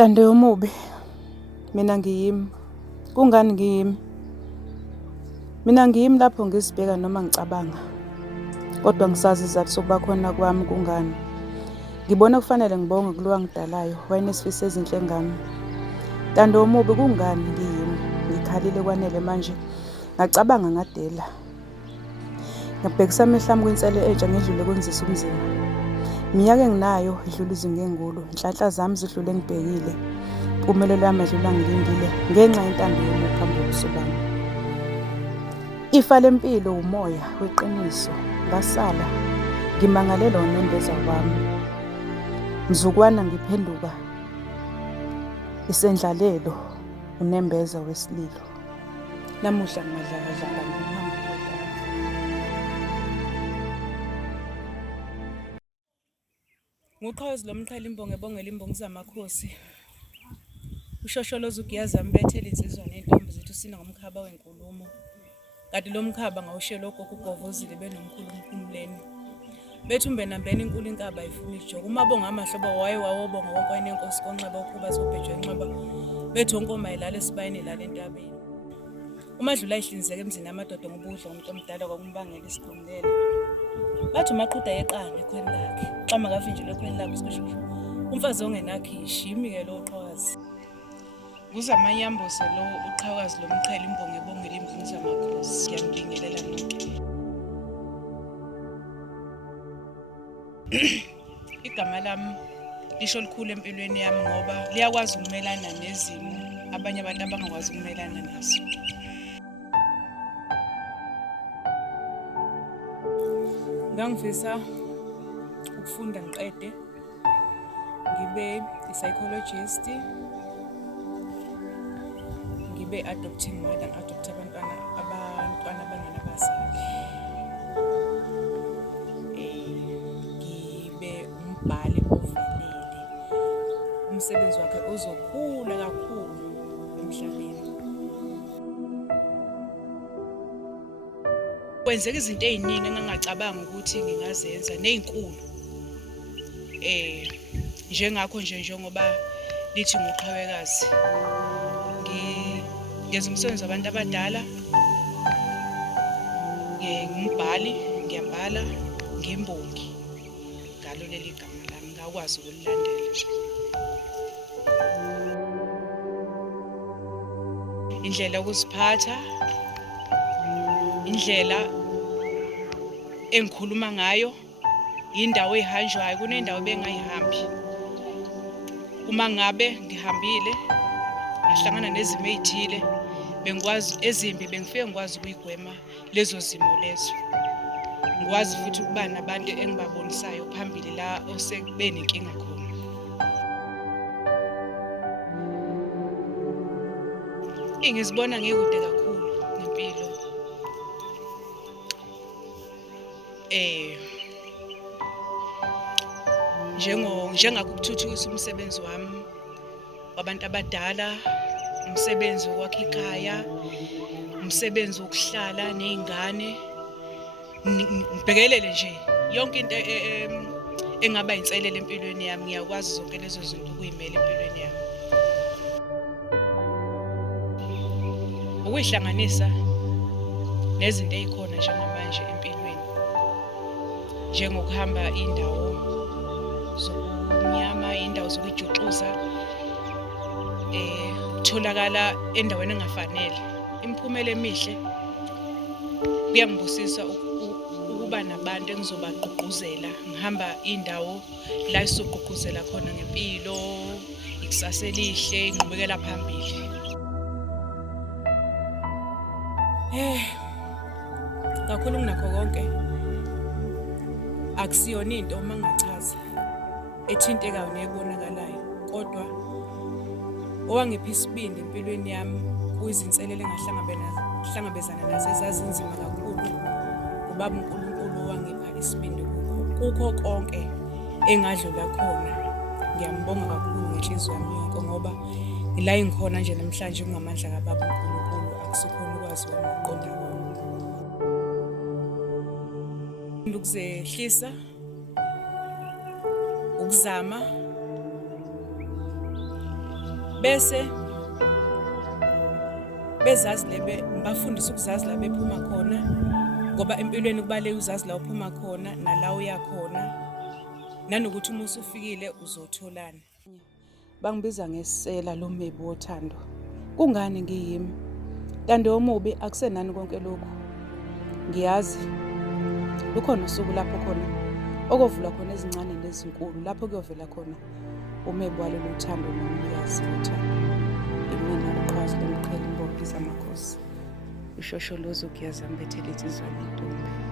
Tande yomubi, mina ngiyimi. Kungani ngiyimi? Mina ngiyimi lapho ngizibheka noma ngicabanga. Kodwa ngisazi isizathu sokuba khona kwami kungani. Ngibona kufanele ngibonge kulo wangidalayo, wayenesifiso ezinhle ngami. Tande yomubi, kungani ngiyimi? Ngikhalile kwanele manje, ngacabanga ngadela. Ngabhekisa amehlo ami kwinselo entsha ngedlule kwenzisa umzimba. Iminyaka enginayo idlula izinga engulo, inhlanhla zami zidlule ngibhekile. Impumelelo yami edlula ngilindile ngenxa yentando yomubi phambi kobuso bami. Ifa lempilo umoya weqiniso, ngasala ngimangalelwa unembeza wami. Mzukwana ngiphenduka isendlalelo, unembeza wesililo. Namuhla ngimadlakadlaka ngihamba kodwa. Nguqhawezo lomqhele imbongi ebongela imbongi zamakhosi. Ushosholoza ugiyaza mbethela insizwa nentombi zethu sina ngomkhaba wenkulumo. Kanti lo mkhaba ngawushela ogogo ugovozile benomkhulu umphumuleni. Bethumbe nambeni inkulu inkaba ifuna ijoka. Umabonga amahlobo wawobonga wonke wayenenkosi konxeba ukhuba zobhejwe enxeba. Bethu wonke omayelala esibayeni elala entabeni. Umadlula ihlinzeka emzini amadoda ngobudla umuntu omdala kwakumbangela isiqondelo. Bathi umaqhuda yeqanda ekhweni lakhe. Xama kavinjelwe ekhweni lakhe usikusho. Umfazi ongenakhishi yimi-ke lo qhawazi. Kuzamanyambuze lo uqhawakazi lomqhele imbongi ebongela imbongi zamakhosi. Ngiyambingelela nonke. Igama lami lisho likhulu empilweni yami ngoba liyakwazi ukumelana nezimo abanye abantu abangakwazi ukumelana nazo. Ngangifisa ukufunda ngiqede ngibe i-psychologist, ngibe adopting mother, ngi-adopthe abantwana abangenabazali. Ngibe umbhali ovelele. Umsebenzi wakhe uzokhula kakhulu emhlabeni. Kwenzeka izinto eziningi engangacabanga ukuthi ngingazenza nezinkulu. Njengakho njengoba lithi nguqhawekazi. Ngenza umsebenzi wabantu abadala. Ngimbhali, ngiyabhala, ngimbongi. Ngalo leli gama lami ngakwazi ukulilandela. Indlela yokuziphatha, indlela engikhuluma ngayo, indawo ezihanjwayo, kunendawo bengayihambi. Uma ngabe ngihambile ngahlangana nezimo ezithile, bengikwazi ezimbi bengifike ngikwazi ukuyigwema lezo zimo lezo. Ngikwazi futhi ukuba nabantu engibabonisayo phambili la osebenenkinga khona. Ngizibona ngikude kakhulu ngempilo. Njengakuthuthukisa umsebenzi wami wabantu abadala, umsebenzi wokwakha ikhaya, umsebenzi wokuhlala nezingane. Ngibhekelele nje yonke into engaba inselele empilweni yami, ngiyakwazi zonke lezo zinto ukuyimela empilweni yami. Ukuyihlanganisa nezinto ezikhona njengamanje empilweni, njengokuhamba indawo zokunyama, indawo zokujuxuza, kutholakala endaweni engafanele. Imiphumela emihle kuyangibusisa ukuba nabantu engizobagqugquzela. Ngihamba indawo la sizogqugquzela khona ngempilo, ikusasa elihle, inqubekela phambili. Kakhulu kunakho konke akusiyona into uma ngachaza ethintekayo nebonakalayo, kodwa owangipha isibindi empilweni yami kuyizinselele engahlangabezana nazo ezazinzima kakhulu. Ubaba uNkulunkulu owangipha isibindi kukho konke engadlula khona. Ngiyambonga kakhulu ngenhliziyo yami yonke ngoba ngila engikhona nje namhlanje kungamandla kaBaba uNkulunkulu, akusikhona ukwazi wami ukuqonda kwami. Ukuzehlisa, ukuzama, bese bezazi bafundisa ukuzazi la bephuma khona, ngoba empilweni kubaleka uzazi la uphuma khona nala uya khona, nanokuthi uma usufikile uzotholani. Bangibiza ngesela lo mebi wothando. Kungani ngiyimi? Kanti omubi akusenani konke lokhu. Ngiyazi lukhona usuku lapho khona okovula khona ezincane nezinkulu, lapho kuyovela khona umebi walolu uthando nomnikazi wothando. Imina uqhaza lomqhele imbophi zamakhosi, ushosholoza ugiyazambethele insizwa nentombi.